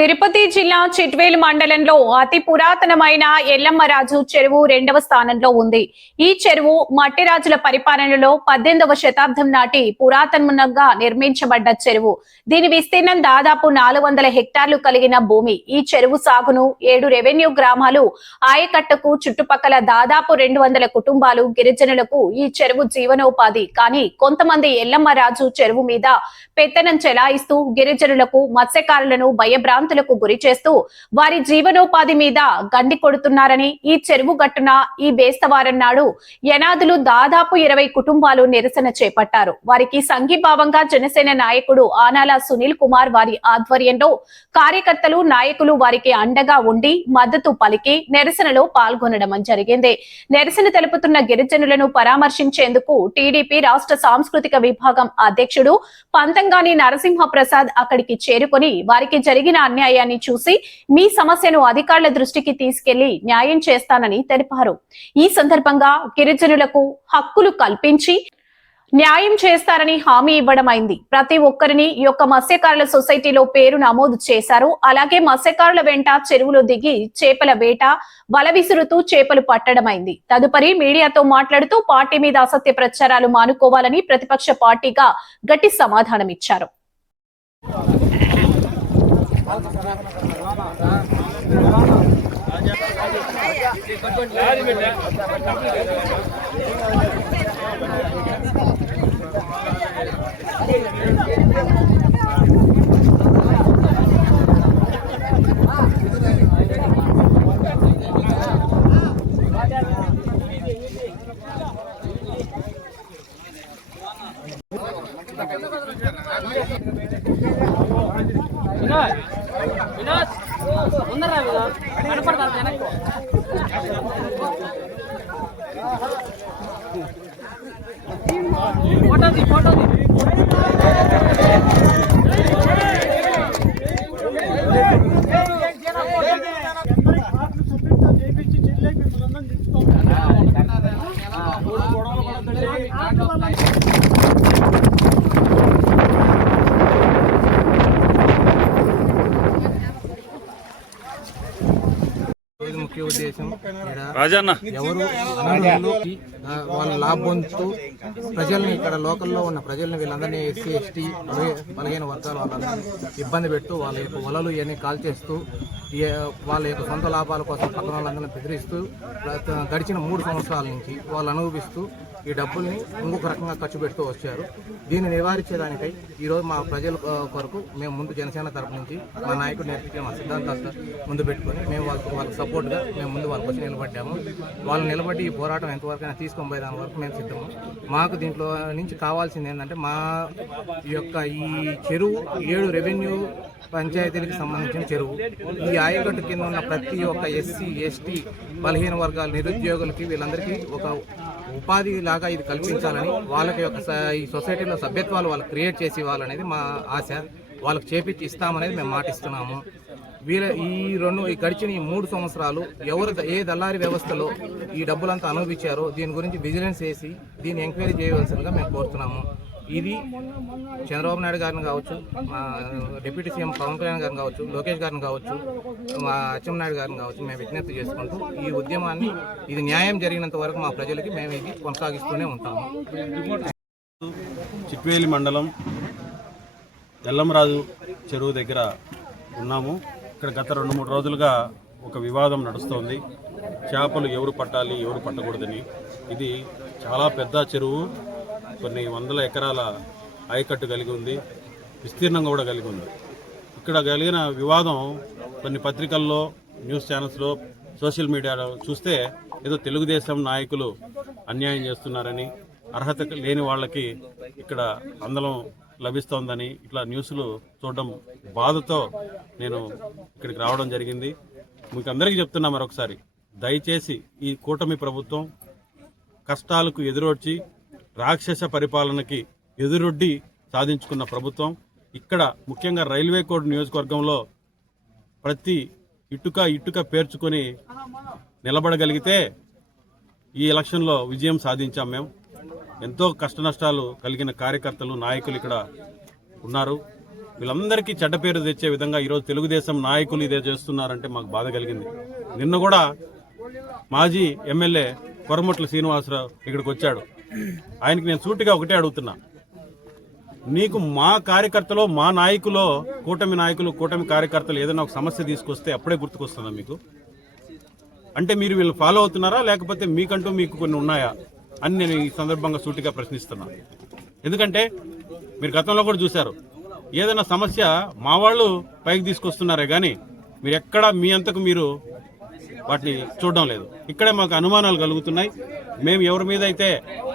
తిరుపతి జిల్లా చిట్వేలు మండలంలో అతి పురాతనమైన ఎల్లమ్మరాజు చెరువు 2వ స్థానంలో ఉంది. ఈ చెరువు మట్టిరాజుల పరిపాలనలో 18వ శతాబ్దం నాటి పురాతనంగా నిర్మించబడ్డ చెరువు. దీని విస్తీర్ణం దాదాపు 400 హెక్టార్లు కలిగిన భూమి. ఈ చెరువు సాగును 7 రెవెన్యూ గ్రామాలు, ఆయకట్టకు చుట్టుపక్కల దాదాపు 200 కుటుంబాలు గిరిజనులకు ఈ చెరువు జీవనోపాధి. కానీ కొంతమంది ఎల్లమ్మరాజు చెరువు మీద పెత్తనం చెలాయిస్తూ గిరిజనులకు, మత్స్యకారులను భయభ్రాంతులకు గురి చేస్తూ వారి జీవనోపాధి మీద గండి కొడుతున్నారని ఈ చెరువు గట్టున ఈ బేస్తవారం నాడు యనాదులు దాదాపు 20 కుటుంబాలు నిరసన చేపట్టారు. వారికి సంఘీభావంగా జనసేన నాయకుడు ఆనాల సునీల్ కుమార్ వారి ఆధ్వర్యంలో కార్యకర్తలు, నాయకులు వారికి అండగా ఉండి మద్దతు పలికి నిరసనలో పాల్గొనడం జరిగింది. నిరసన తెలుపుతున్న గిరిజనులను పరామర్శించేందుకు టీడీపీ రాష్ట్ర సాంస్కృతిక విభాగం అధ్యక్షుడు పంతంగాని నరసింహ ప్రసాద్ అక్కడికి చేరుకొని వారికి జరిగిన అన్యాయాన్ని చూసి మీ సమస్యను అధికారుల దృష్టికి తీసుకెళ్లి న్యాయం చేస్తానని తెలిపారు. ఈ సందర్భంగా గిరిజనులకు హక్కులు కల్పించి న్యాయం చేస్తారని హామీ ఇవ్వడమైంది. ప్రతి ఒక్కరిని ఈ యొక్క మత్స్యకారుల సొసైటీలో పేరు నమోదు చేశారు. అలాగే మత్స్యకారుల వెంట చెరువులో దిగి చేపల వేట, వల విసురుతూ చేపలు పట్టడమైంది. తదుపరి మీడియాతో మాట్లాడుతూ పార్టీ మీద అసత్య ప్రచారాలు మానుకోవాలని ప్రతిపక్ష పార్టీగా గట్టి సమాధానం ఇచ్చారు. ముఖ్య ఉద్దేశం ఎవరు అనర్హులు వాళ్ళ లాభం పొందుతూ ప్రజల్ని, ఇక్కడ లోకల్లో ఉన్న ప్రజల్ని, వీళ్ళందరినీ ఎస్సీ, ఎస్టీ, బలహీన వర్గాల వాళ్ళందరినీ ఇబ్బంది పెడుతూ వాళ్ళ యొక్క వలలు ఇవన్నీ కాల్ చేస్తూ వాళ్ళ యొక్క సొంత లాభాల కోసం పక్కన వాళ్ళందరినీ బెదిరిస్తూ గడిచిన 3 సంవత్సరాల నుంచి వాళ్ళు అనుభవిస్తూ ఈ డబ్బుల్ని ఇంకొక రకంగా ఖర్చు పెడుతూ వచ్చారు. దీన్ని నివారించేదానికై ఈరోజు మా ప్రజల కొరకు మేము ముందు జనసేన తరపు నుంచి మా నాయకుడు నేర్పించిన మా సిద్ధాంతాలు ముందు పెట్టుకొని మేము వాళ్ళకి సపోర్ట్గా మేము ముందు వాళ్ళకి వచ్చి నిలబడ్డాము. వాళ్ళు నిలబడి ఈ పోరాటం ఎంతవరకైనా తీసుకొని పోయే దాని వరకు మేము సిద్ధము. మాకు దీంట్లో నుంచి కావాల్సింది ఏంటంటే మా యొక్క ఈ చెరువు 7 రెవెన్యూ పంచాయతీలకు సంబంధించిన చెరువు. ఈ ఆయకట్టు కింద ఉన్న ప్రతి ఒక్క ఎస్సీ, ఎస్టీ, బలహీన వర్గాల నిరుద్యోగులకి వీళ్ళందరికీ ఒక ఉపాధి లాగా ఇది కల్పించాలని, వాళ్ళకి యొక్క ఈ సొసైటీలో సభ్యత్వాలు వాళ్ళు క్రియేట్ చేసి ఇవ్వాలనేది మా ఆశ. వాళ్ళకి చేపించి ఇస్తామనేది మేము మాటిస్తున్నాము. ఈ గడిచిన ఈ 3 సంవత్సరాలు ఎవరు ఏ దళారీ వ్యవస్థలో ఈ డబ్బులంతా అనుభవించారో దీని గురించి విజిలెన్స్ చేసి దీన్ని ఎంక్వైరీ చేయవలసిందిగా మేము కోరుతున్నాము. ఇది చంద్రబాబు నాయుడు గారిని కావచ్చు, మా డిప్యూటీ సీఎం పవన్ కళ్యాణ్ గారిని కావచ్చు, లోకేష్ గారిని కావచ్చు, మా అచ్చెన్నాయుడు గారిని కావచ్చు, మేము విజ్ఞప్తి చేసుకుంటూ ఈ ఉద్యమాన్ని ఇది న్యాయం జరిగినంత వరకు మా ప్రజలకి మేము ఇది కొనసాగిస్తూనే ఉంటాము. చిట్వేలి మండలం ఎల్లమ్మరాజు చెరువు దగ్గర ఉన్నాము. ఇక్కడ గత 2-3 రోజులుగా ఒక వివాదం నడుస్తోంది. చేపలు ఎవరు పట్టాలి, ఎవరు పట్టకూడదని. ఇది చాలా పెద్ద చెరువు, కొన్ని వందల ఎకరాల ఆయకట్టు కలిగి ఉంది, విస్తీర్ణం కూడా కలిగి ఉంది. ఇక్కడ కలిగిన వివాదం కొన్ని పత్రికల్లో, న్యూస్ ఛానల్స్లో, సోషల్ మీడియాలో చూస్తే ఏదో తెలుగుదేశం నాయకులు అన్యాయం చేస్తున్నారని, అర్హత లేని వాళ్ళకి ఇక్కడ అందలం లభిస్తోందని ఇట్లా న్యూస్లు చూడడం బాధతో నేను ఇక్కడికి రావడం జరిగింది. మీకు అందరికీ చెప్తున్నా మరొకసారి, దయచేసి ఈ కూటమి ప్రభుత్వం కష్టాలకు ఎదురొచ్చి రాక్షస పరిపాలనకి ఎదురొడ్డి సాధించుకున్న ప్రభుత్వం. ఇక్కడ ముఖ్యంగా రైల్వే కోడ్ నియోజకవర్గంలో ప్రతి ఇటుక పేర్చుకొని నిలబడగలిగితే ఈ ఎలక్షన్లో విజయం సాధించాం. మేము ఎంతో కష్ట నష్టాలు కలిగిన కార్యకర్తలు, నాయకులు ఇక్కడ ఉన్నారు. వీళ్ళందరికీ చెడ్డ పేరు తెచ్చే విధంగా ఈరోజు తెలుగుదేశం నాయకులు ఇదే చేస్తున్నారంటే మాకు బాధ కలిగింది. నిన్న కూడా మాజీ ఎమ్మెల్యే కొరమట్ల శ్రీనివాసరావు ఇక్కడికి వచ్చాడు. ఆయనకి నేను సూటిగా ఒకటే అడుగుతున్నా, నీకు మా కార్యకర్తలో మా నాయకులో కూటమి నాయకులు కూటమి కార్యకర్తలు ఏదైనా ఒక సమస్య తీసుకొస్తే అప్పుడే గుర్తుకొస్తుందా మీకు? అంటే మీరు వీళ్ళు ఫాలో అవుతున్నారా, లేకపోతే మీకంటూ మీకు కొన్ని ఉన్నాయా అని నేను ఈ సందర్భంగా సూటిగా ప్రశ్నిస్తున్నాను. ఎందుకంటే మీరు గతంలో కూడా చూశారు, ఏదైనా సమస్య మా వాళ్ళు పైకి తీసుకొస్తున్నారే కానీ మీరు ఎక్కడ మీ అంతకు మీరు వాటిని చూడడం లేదు. ఇక్కడే మాకు అనుమానాలు కలుగుతున్నాయి. మేము ఎవరి మీద అయితే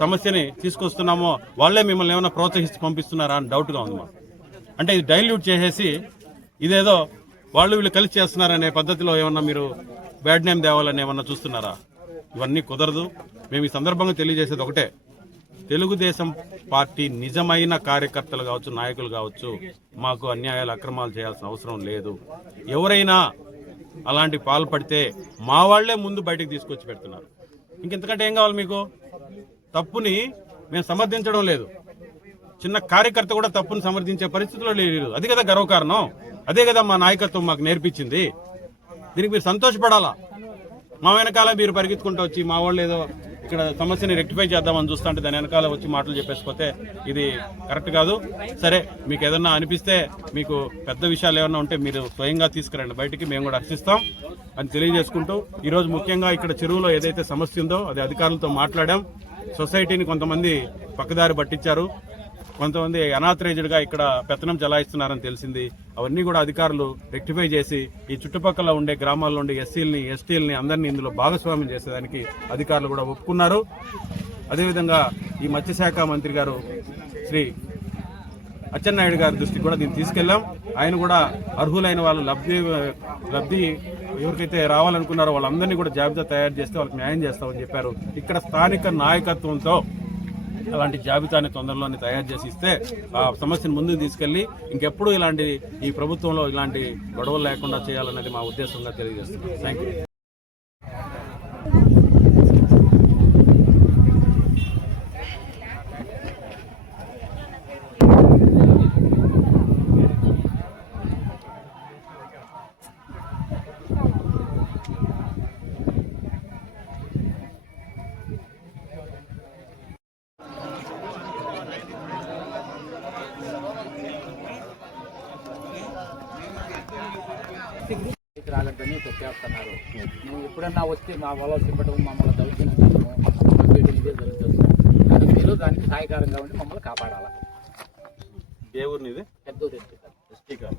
సమస్యని తీసుకొస్తున్నామో వాళ్ళే మిమ్మల్ని ఏమైనా ప్రోత్సహిస్తూ పంపిస్తున్నారా అని డౌట్గా ఉంది మాకు. అంటే ఇది డైల్యూట్ చేసేసి ఇదేదో వాళ్ళు వీళ్ళు కలిసి చేస్తున్నారనే పద్ధతిలో ఏమన్నా మీరు బ్యాడ్ నేమ్ తేవాలని ఏమన్నా చూస్తున్నారా? ఇవన్నీ కుదరదు. మేము ఈ సందర్భంగా తెలియజేసేది ఒకటే, తెలుగుదేశం పార్టీ నిజమైన కార్యకర్తలు కావచ్చు, నాయకులు కావచ్చు, మాకు అన్యాయాలు అక్రమాలు చేయాల్సిన అవసరం లేదు. ఎవరైనా అలాంటి పాల్పడితే మా వాళ్లే ముందు బయటకు తీసుకొచ్చి పెడుతున్నారు. ఇంకెంతకంటే ఏం కావాలి మీకు? తప్పుని మేము సమర్థించడం లేదు, చిన్న కార్యకర్త కూడా తప్పుని సమర్థించే పరిస్థితిలో లేదు. అది కదా గర్వకారణం, అదే కదా మా నాయకత్వం మాకు నేర్పించింది. దీనికి మీరు సంతోషపడాలా. మా వెనకాల మీరు పరిగెత్తుకుంటూ వచ్చి మా వాళ్ళు ఏదో ఇక్కడ సమస్యని రెక్టిఫై చేద్దామని చూస్తుంటే దాని వెనకాల వచ్చి మాటలు చెప్పేసిపోతే ఇది కరెక్ట్ కాదు. సరే, మీకు ఏదన్నా అనిపిస్తే, మీకు పెద్ద విషయాలు ఏమన్నా ఉంటే మీరు స్వయంగా తీసుకురండి బయటికి, మేము కూడా హర్షిస్తాం అని తెలియజేసుకుంటూ, ఈరోజు ముఖ్యంగా ఇక్కడ చెరువులో ఏదైతే సమస్య ఉందో అది అధికారులతో మాట్లాడాం. సొసైటీని కొంతమంది పక్కదారి పట్టించారు, కొంతమంది అనాథరైజ్డ్గా ఇక్కడ పెత్తనం చలాయిస్తున్నారని తెలిసింది. అవన్నీ కూడా అధికారులు రెక్టిఫై చేసి ఈ చుట్టుపక్కల ఉండే గ్రామాల్లో ఉండే ఎస్సీలని ఎస్టీలని అందరినీ ఇందులో భాగస్వామ్యం చేసేదానికి అధికారులు కూడా ఒప్పుకున్నారు. అదేవిధంగా ఈ మత్స్యశాఖ మంత్రి గారు శ్రీ అచ్చెన్నాయుడు గారి దృష్టికి కూడా దీన్ని తీసుకెళ్లాం. ఆయన కూడా అర్హులైన వాళ్ళు లబ్ధి ఎవరికైతే రావాలనుకున్నారో వాళ్ళందరినీ కూడా జాబితా తయారు చేస్తే వాళ్ళకి న్యాయం చేస్తామని చెప్పారు. ఇక్కడ స్థానిక నాయకత్వంతో అలాంటి జాబితాని తొందరలోనే తయారు చేసి ఇస్తే ఆ సమస్యను ముందుకు తీసుకెళ్లి ఇంకెప్పుడు ఇలాంటి ఈ ప్రభుత్వంలో ఇలాంటి గొడవలు లేకుండా చేయాలన్నది మా ఉద్దేశంగా తెలియజేస్తున్నాం. Thank you. రాగద్దని చెప్పేస్తున్నారు. నువ్వు ఎప్పుడన్నా వచ్చి మా వల్ల సింపటం మమ్మల్ని దౌర్జన్యం ఇదే జరుగుతుంది. మీరు దానికి సహాయకారంగా ఉండి మమ్మల్ని కాపాడాలా. ఏ ఊరిని ఇది? పెద్దూరు ఎస్టీ కాదు.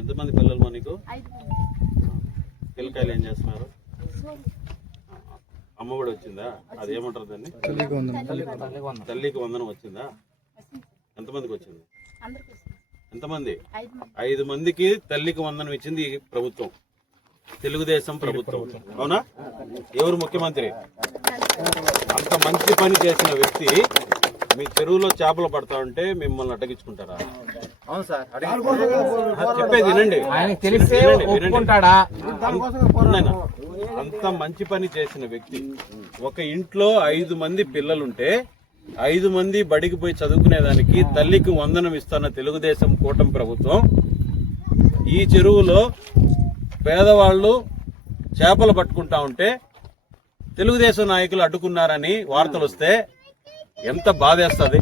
ఎంతమంది పిల్లలు మా నీకు? పిల్లకాయలు ఏం చేస్తున్నారు? అమ్మ కూడా వచ్చిందా? అది ఏమంటారు దాన్ని? తల్లికి వందనం వచ్చిందా? ఎంతమందికి వచ్చింది? ఎంతమంది? 5 మందికి తల్లికి వందనం ఇచ్చింది ఈ ప్రభుత్వం, తెలుగుదేశం ప్రభుత్వం. అవునా? ఎవరు ముఖ్యమంత్రి? అంత మంచి పని చేసిన వ్యక్తి మీ చెరువులో చేపలు పడతా ఉంటే మిమ్మల్ని అడ్డగించుకుంటారా? అవును సార్, చెప్పేది వినండి. అంత మంచి పని చేసిన వ్యక్తి, ఒక ఇంట్లో 5 మంది పిల్లలుంటే 5 మంది బడికి పోయి చదువుకునేదానికి తల్లికి వందనం ఇస్తున్న తెలుగుదేశం కూటమి ప్రభుత్వం ఈ చెరువులో పేదవాళ్ళు చేపలు పట్టుకుంటా ఉంటే తెలుగుదేశం నాయకులు అడ్డుకున్నారని వార్తలు వస్తే ఎంత బాధేస్తుంది.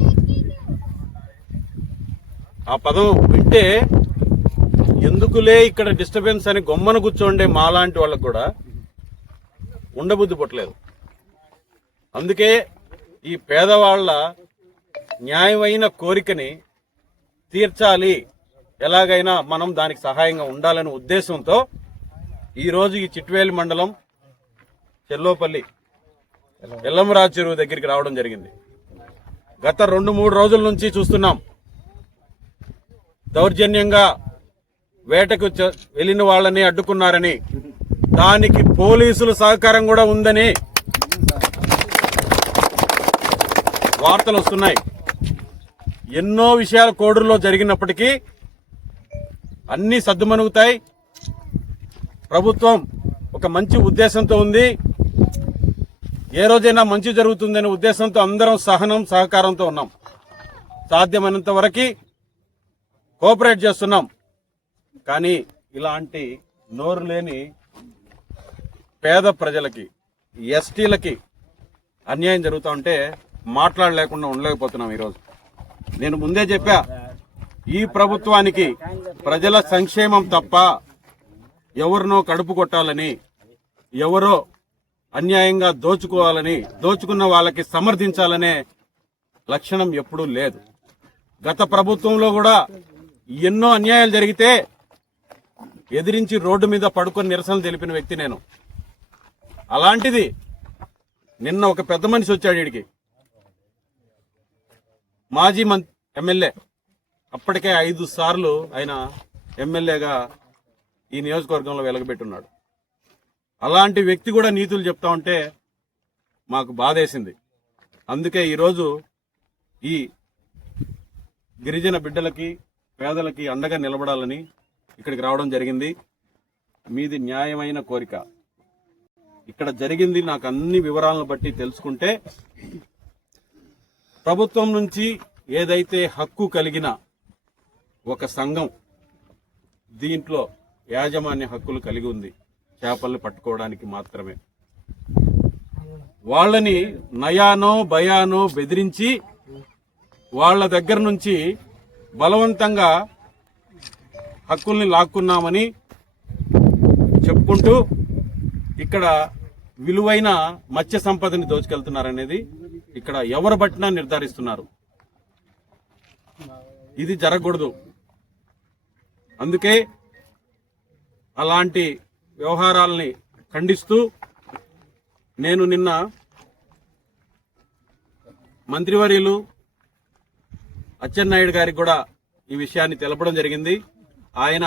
ఆ పదం వింటే ఎందుకులే ఇక్కడ డిస్టర్బెన్స్ అని గొమ్మన కూర్చోండే మాలాంటి వాళ్ళకు కూడా ఉండబుద్ధి పుట్టలేదు. అందుకే ఈ పేదవాళ్ల న్యాయమైన కోరికని తీర్చాలి, ఎలాగైనా మనం దానికి సహాయంగా ఉండాలనే ఉద్దేశంతో ఈరోజు ఈ చిట్వేలి మండలం చెల్లోపల్లి ఎల్లమరాజు చెరువు దగ్గరికి రావడం జరిగింది. గత 2-3 రోజుల నుంచి చూస్తున్నాం, దౌర్జన్యంగా వేటకు వెళ్లిన వాళ్ళని అడ్డుకున్నారని, దానికి పోలీసుల సహకారం కూడా ఉందని వార్తలు వస్తున్నాయి. ఎన్నో విషయాలు కోడూరులో జరిగినప్పటికీ అన్నీ సద్దుమణుగుతాయి. ప్రభుత్వం ఒక మంచి ఉద్దేశంతో ఉంది. ఏ రోజైనా మంచి జరుగుతుందనే ఉద్దేశంతో అందరం సహకారంతో ఉన్నాం. సాధ్యమైనంత వరకు కోఆపరేట్ చేస్తున్నాం. కానీ ఇలాంటి నోరు లేని పేద ప్రజలకి, ఎస్టీలకి అన్యాయం జరుగుతూ ఉంటే మాట్లాడలేకుండా ఉండలేకపోతున్నాం. ఈరోజు నేను ముందే చెప్పా, ఈ ప్రభుత్వానికి ప్రజల సంక్షేమం తప్ప ఎవరినో కడుపు కొట్టాలని, ఎవరో అన్యాయంగా దోచుకోవాలని, దోచుకున్న వాళ్ళకి సమర్థించాలనే లక్షణం ఎప్పుడూ లేదు. గత ప్రభుత్వంలో కూడా ఎన్నో అన్యాయాలు జరిగితే ఎదిరించి రోడ్డు మీద పడుకొని నిరసన తెలిపిన వ్యక్తి నేను. అలాంటిది నిన్న ఒక పెద్ద మనిషి వచ్చాడు వీడికి, మాజీ ఎమ్మెల్యే, అప్పటికే 5 సార్లు ఆయన ఎమ్మెల్యేగా ఈ నియోజకవర్గంలో వెలగబెట్టున్నాడు. అలాంటి వ్యక్తి కూడా నీతులు చెప్తా ఉంటే మాకు బాధేసింది. అందుకే ఈరోజు ఈ గిరిజన బిడ్డలకి, పేదలకి అండగా నిలబడాలని ఇక్కడికి రావడం జరిగింది. మీది న్యాయమైన కోరిక. ఇక్కడ జరిగింది నాకు అన్ని వివరాలను బట్టి తెలుసుకుంటే, ప్రభుత్వం నుంచి ఏదైతే హక్కు కలిగిన ఒక సంఘం దీంట్లో యాజమాన్య హక్కులు కలిగి ఉంది, చేపల్ని పట్టుకోవడానికి మాత్రమే. వాళ్ళని నయానో భయానో బెదిరించి వాళ్ళ దగ్గర నుంచి బలవంతంగా హక్కుల్ని లాక్కున్నామని చెప్పుకుంటూ ఇక్కడ విలువైన మత్స్య సంపదని దోచుకెళ్తున్నారనేది ఇక్కడ ఎవరు బట్టినా నిర్ధారిస్తున్నారు. ఇది జరగకూడదు. అందుకే అలాంటి వ్యవహారాలని ఖండిస్తూ నేను నిన్న మంత్రివర్యులు అచ్చెన్నాయుడు గారికి కూడా ఈ విషయాన్ని తెలపడం జరిగింది. ఆయన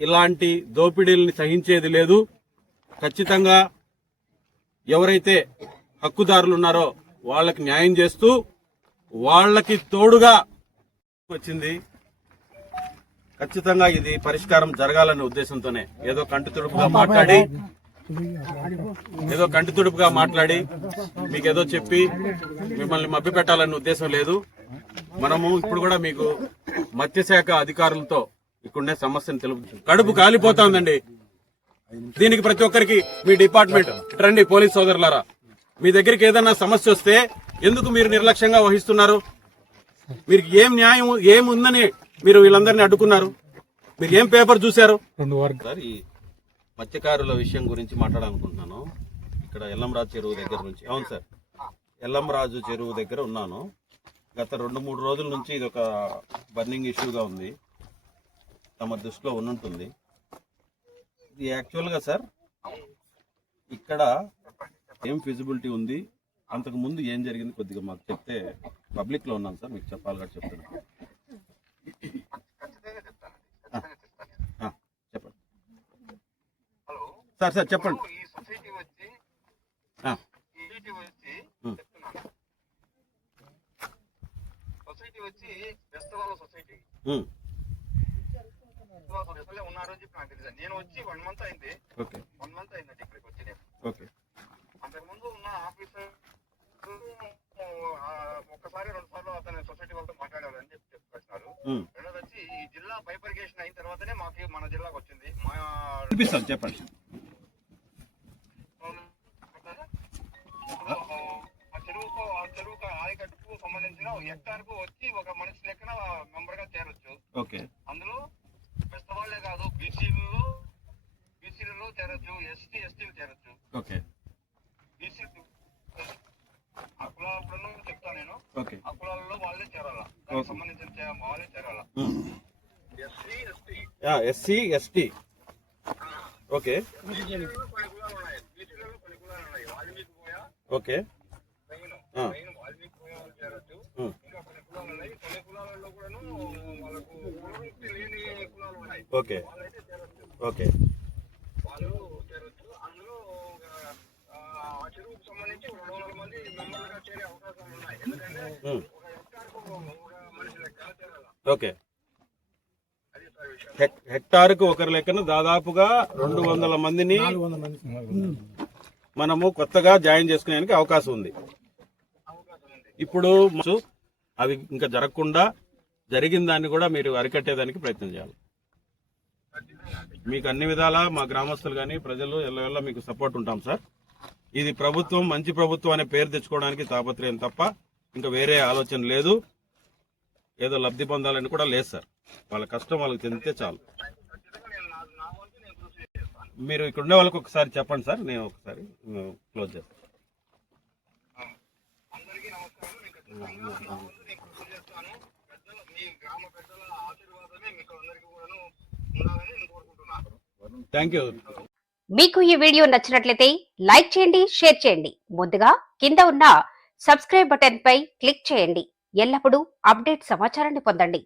ఇలాంటి దోపిడీల్ని సహించేది లేదు, ఖచ్చితంగా ఎవరైతే హక్కుదారులు ఉన్నారో వాళ్ళకి న్యాయం చేస్తూ వాళ్ళకి తోడుగా వచ్చింది. ఖచ్చితంగా ఇది పరిష్కారం జరగాలనే ఉద్దేశంతోనే ఏదో కంటి తుడుపుగా మాట్లాడి మీకేదో చెప్పి మిమ్మల్ని మభ్యపెట్టాలనే ఉద్దేశం లేదు. మనము ఇప్పుడు కూడా మీకు మత్స్యశాఖ అధికారులతో ఇక్కడుండే సమస్యను తెలుపు. కడుపు కాలిపోతా ఉందండి. దీనికి ప్రతి ఒక్కరికి మీ డిపార్ట్మెంట్ రండి, పోలీస్ సోదరులారా, మీ దగ్గరికి ఏదైనా సమస్య వస్తే ఎందుకు మీరు నిర్లక్ష్యంగా వహిస్తున్నారు? మీరు ఏం న్యాయం ఏముందని మీరు వీళ్ళందరినీ అడ్డుకున్నారు? మీరు ఏం పేపర్ చూశారు? సార్, ఈ మత్స్యకారుల విషయం గురించి మాట్లాడాలనుకుంటున్నాను. ఇక్కడ ఎల్లంరాజు చెరువు దగ్గర నుంచి. అవును సార్, ఎల్లంరాజు చెరువు దగ్గర ఉన్నాను. గత 2-3 రోజుల నుంచి ఇది ఒక బర్నింగ్ ఇష్యూగా ఉంది. తమ దృష్టిలో ఉన్నట్టుంది. ఇది యాక్చువల్గా సార్ ఇక్కడ ఏం ఫిజిబిలిటీ ఉంది, అంతకు ముందు ఏం జరిగింది కొద్దిగా మాకు చెప్తే. పబ్లిక్లో ఉన్నాను సార్, మీకు చెప్పాలి కాబట్టి చెప్తున్నాను. చెప్పండి సార్. సార్ చెప్పండి. సొసైటీ వచ్చి బెస్తవాళ్ళ సొసైటీ ఉన్నారు అని చెప్పి నాకు తెలుసు. నేను వచ్చి 1 మంత్ అయింది. 1 మంత్ అయిందండి ఇక్కడికి వచ్చి. నేను అంతకుముందు ఉన్న ఆఫీసర్ ఒక్కసారి 2 సార్లు అతను సొసైటీ వాళ్ళతో మాట్లాడాలని చెప్పి చెప్తున్నారు. రెండోది వచ్చి ఈ జిల్లా బైఫర్కేషన్ అయిన తర్వాతనే మాకు మన జిల్లాకు వచ్చింది. చెప్పండి. చెరువుకు ఆయకట్టుకు సంబంధించిన హెక్టార్కు వచ్చి ఒక మనిషి లెక్కన మెంబర్ గా చేరొచ్చు. అందులో పెద్దవాళ్లే కాదు, బీసీలలో చేరొచ్చు, ఎస్టీలు చేరొచ్చు. బీసీ ఆ కులాలను చెప్తా నేను. ఆ కులాలలో వాళ్ళే చేరాలా, దానికి సంబంధించిన వాళ్ళే చేరాలా. SC ST okay. కొన్ని కులాలు ఉన్నాయి, బీసీలలో కొన్ని కులాలు ఉన్నాయి. వాల్మీకి పోయా వాల్మీకి పోయా వాళ్ళు చేరొచ్చు. ఇంకా కొన్ని కులాలు ఉన్నాయి. కొన్ని కులాలలో కూడాను వాళ్ళకు కులవృత్తి లేని కులాలు ఉన్నాయి. వాళ్ళైతే చేరొచ్చు. వాళ్ళు చేరొచ్చు. అందులో ఆ చెరువుకు సంబంధించి 200 మంది మెంబర్లుగా చేరే అవకాశాలు ఉన్నాయి. ఎందుకంటే ఒక హెక్టార్కు ఒక మనిషి లెక్క చేరాల. అది సార్ విషయం. హెక్టార్కు ఒకరి లెక్కన దాదాపుగా 200 మందిని మనము కొత్తగా జాయిన్ చేసుకునేందుకు అవకాశం ఉంది. ఇప్పుడు అవి ఇంకా జరగకుండా జరిగిన దాన్ని కూడా మీరు అరికట్టేదానికి ప్రయత్నం చేయాలి. మీకు అన్ని విధాలా మా గ్రామస్తులు కానీ ప్రజలు ఎల్లవెల్ల మీకు సపోర్ట్ ఉంటాం సార్. ఇది ప్రభుత్వం మంచి ప్రభుత్వం అనే పేరు తెచ్చుకోవడానికి తాపత్రయం తప్ప ఇంకా వేరే ఆలోచన లేదు. ఏదో లబ్ధి పొందాలని కూడా లేదు సార్. వాళ్ళ కష్టం వాళ్ళకి చెందితే చాలు. మీరు ఇక్కడ ఉండే వాళ్ళకి ఒకసారి చెప్పండి సార్, నేను ఒకసారి క్లోజ్ చేస్తాను. Thank you. మీకు ఈ వీడియో నచ్చినట్లయితే లైక్ చేయండి, షేర్ చేయండి. ముందుగా కింద ఉన్న సబ్స్క్రైబ్ బటన్ పై క్లిక్ చేయండి. ఎల్లప్పుడూ అప్డేట్ సమాచారాన్ని పొందండి.